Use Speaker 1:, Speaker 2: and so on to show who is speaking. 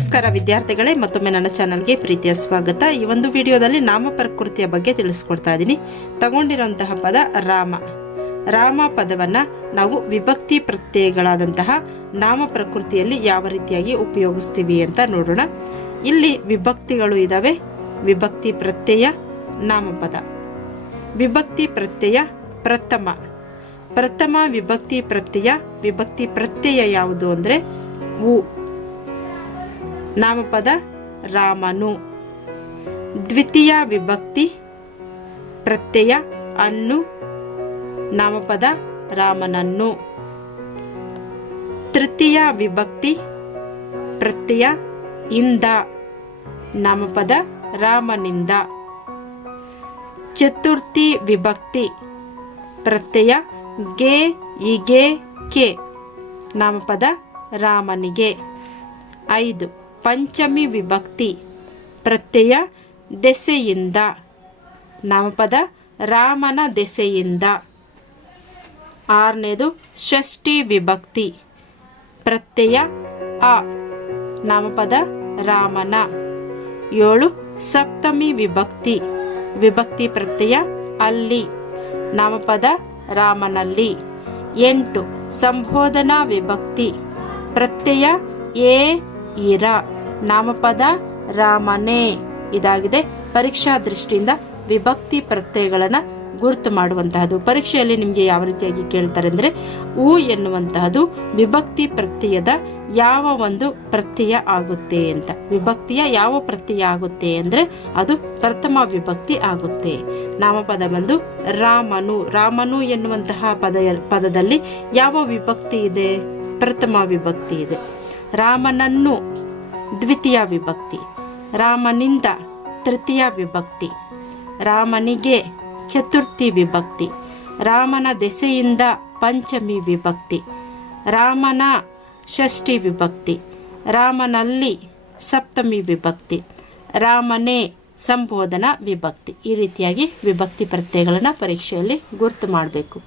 Speaker 1: ನಮಸ್ಕಾರ ವಿದ್ಯಾರ್ಥಿಗಳೇ, ಮತ್ತೊಮ್ಮೆ ನನ್ನ ಚಾನಲ್ಗೆ ಪ್ರೀತಿಯ ಸ್ವಾಗತ. ಈ ಒಂದು ವಿಡಿಯೋದಲ್ಲಿ ನಾಮ ಪ್ರಕೃತಿಯ ಬಗ್ಗೆ ತಿಳಿಸ್ಕೊಡ್ತಾ ಇದ್ದೀನಿ. ತಗೊಂಡಿರುವಂತಹ ಪದ ರಾಮ. ರಾಮ ಪದವನ್ನ ನಾವು ವಿಭಕ್ತಿ ಪ್ರತ್ಯಯಗಳಾದಂತಹ ನಾಮ ಪ್ರಕೃತಿಯಲ್ಲಿ ಯಾವ ರೀತಿಯಾಗಿ ಉಪಯೋಗಿಸ್ತೀವಿ ಅಂತ ನೋಡೋಣ. ಇಲ್ಲಿ ವಿಭಕ್ತಿಗಳು ಇದ್ದಾವೆ ವಿಭಕ್ತಿ ಪ್ರತ್ಯಯ, ನಾಮಪದ. ವಿಭಕ್ತಿ ಪ್ರತ್ಯಯ, ಪ್ರಥಮ. ಪ್ರಥಮ ವಿಭಕ್ತಿ ಪ್ರತ್ಯಯ ವಿಭಕ್ತಿ ಪ್ರತ್ಯಯ ಯಾವುದು ಅಂದರೆ ಉ. ನಾಮಪದ ರಾಮನು. ದ್ವಿತೀಯ ವಿಭಕ್ತಿ, ಪ್ರತ್ಯಯ ಅನ್ನು, ನಾಮಪದ ರಾಮನನ್ನು. ತೃತೀಯ ವಿಭಕ್ತಿ, ಪ್ರತ್ಯಯ ಇಂದ, ನಾಮಪದ ರಾಮನಿಂದ. ಚತುರ್ಥಿ ವಿಭಕ್ತಿ, ಪ್ರತ್ಯಯ ಗೆ, ಇಗೆ, ಕೆ, ನಾಮಪದ ರಾಮನಿಗೆ. ಐದು. ಪಂಚಮಿ ವಿಭಕ್ತಿ. ಪ್ರತ್ಯಯ ದೆಸೆಯಿಂದ. ನಾಮಪದ ರಾಮನ ದೆಸೆಯಿಂದ. ಆರನೇದು ಷಷ್ಠಿ ವಿಭಕ್ತಿ. ಪ್ರತ್ಯಯ ಅ. ನಾಮಪದ ರಾಮನ. ಏಳು ಸಪ್ತಮಿ ವಿಭಕ್ತಿ. ವಿಭಕ್ತಿ ಪ್ರತ್ಯಯ ಅಲ್ಲಿ. ನಾಮಪದ ರಾಮನಲ್ಲಿ. ಎಂಟು ಸಂಬೋಧನಾ ವಿಭಕ್ತಿ. ಪ್ರತ್ಯಯ ಏ ಇರ. ನಾಮಪದ ರಾಮನೇ. ಇದಾಗಿದೆ. ಪರೀಕ್ಷಾ ದೃಷ್ಟಿಯಿಂದ ವಿಭಕ್ತಿ ಪ್ರತ್ಯಯಗಳನ್ನು ಗುರುತು ಮಾಡುವಂತಹದ್ದು. ಪರೀಕ್ಷೆಯಲ್ಲಿ ನಿಮಗೆ ಯಾವ ರೀತಿಯಾಗಿ ಕೇಳ್ತಾರೆ ಅಂದರೆ ಉ ಎನ್ನುವಂತಹದ್ದು ವಿಭಕ್ತಿ ಪ್ರತ್ಯಯದ ಯಾವ ಒಂದು ಪ್ರತ್ಯಯ ಆಗುತ್ತೆ ಅಂತ. ವಿಭಕ್ತಿಯ ಯಾವ ಪ್ರತ್ಯಯ ಆಗುತ್ತೆ ಅಂದರೆ, ಅದು ಪ್ರಥಮ ವಿಭಕ್ತಿ ಆಗುತ್ತೆ. ನಾಮಪದ ಬಂದು ರಾಮನು. ರಾಮನು ಎನ್ನುವಂತಹ ಪದ, ಪದದಲ್ಲಿ ಯಾವ ವಿಭಕ್ತಿ ಇದೆ? ಪ್ರಥಮ ವಿಭಕ್ತಿ ಇದೆ. ರಾಮನನ್ನು ದ್ವಿತೀಯ ವಿಭಕ್ತಿ. ರಾಮನಿಂದ ತೃತೀಯ ವಿಭಕ್ತಿ. ರಾಮನಿಗೆ ಚತುರ್ಥಿ ವಿಭಕ್ತಿ. ರಾಮನ ದೆಸೆಯಿಂದ ಪಂಚಮಿ ವಿಭಕ್ತಿ. ರಾಮನ ಷಷ್ಠಿ ವಿಭಕ್ತಿ. ರಾಮನಲ್ಲಿ ಸಪ್ತಮಿ ವಿಭಕ್ತಿ. ರಾಮನೇ ಸಂಬೋಧನಾ ವಿಭಕ್ತಿ. ಈ ರೀತಿಯಾಗಿ ವಿಭಕ್ತಿ ಪ್ರತ್ಯಯಗಳನ್ನು ಪರೀಕ್ಷೆಯಲ್ಲಿ ಗುರುತು ಮಾಡಬೇಕು.